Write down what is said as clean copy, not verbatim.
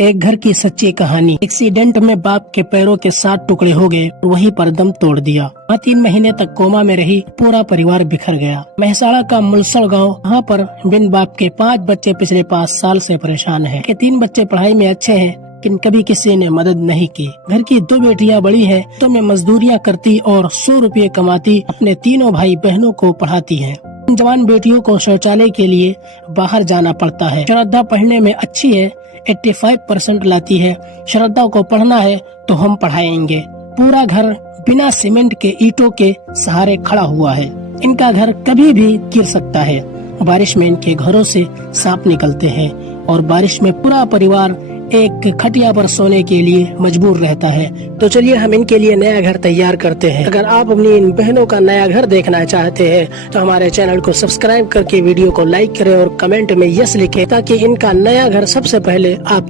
एक घर की सच्ची कहानी। एक्सीडेंट में बाप के पैरों के 7 टुकड़े हो गए और वहीं पर दम तोड़ दिया। 3 महीने तक कोमा में रही, पूरा परिवार बिखर गया। महसाड़ा का मुलसड़ गांव, वहाँ पर बिन बाप के 5 बच्चे पिछले 5 साल से परेशान हैं। के 3 बच्चे पढ़ाई में अच्छे हैं, लेकिन कभी किसी ने मदद नहीं की। घर की 2 बेटियां बड़ी हैं, तो मैं मजदूरियां करती और 100 रुपये कमाती अपने तीनों भाई बहनों को पढ़ाती हैं। जवान बेटियों को शौचालय के लिए बाहर जाना पड़ता है। श्रद्धा पढ़ने में अच्छी है, 85% लाती है। श्रद्धा को पढ़ना है तो हम पढ़ाएंगे। पूरा घर बिना सीमेंट के ईंटों के सहारे खड़ा हुआ है। इनका घर कभी भी गिर सकता है। बारिश में इनके घरों से सांप निकलते हैं और बारिश में पूरा परिवार एक खटिया पर सोने के लिए मजबूर रहता है। तो चलिए हम इनके लिए नया घर तैयार करते हैं। अगर आप अपनी इन बहनों का नया घर देखना चाहते हैं तो हमारे चैनल को सब्सक्राइब करके वीडियो को लाइक करें और कमेंट में यस लिखें, ताकि इनका नया घर सबसे पहले आप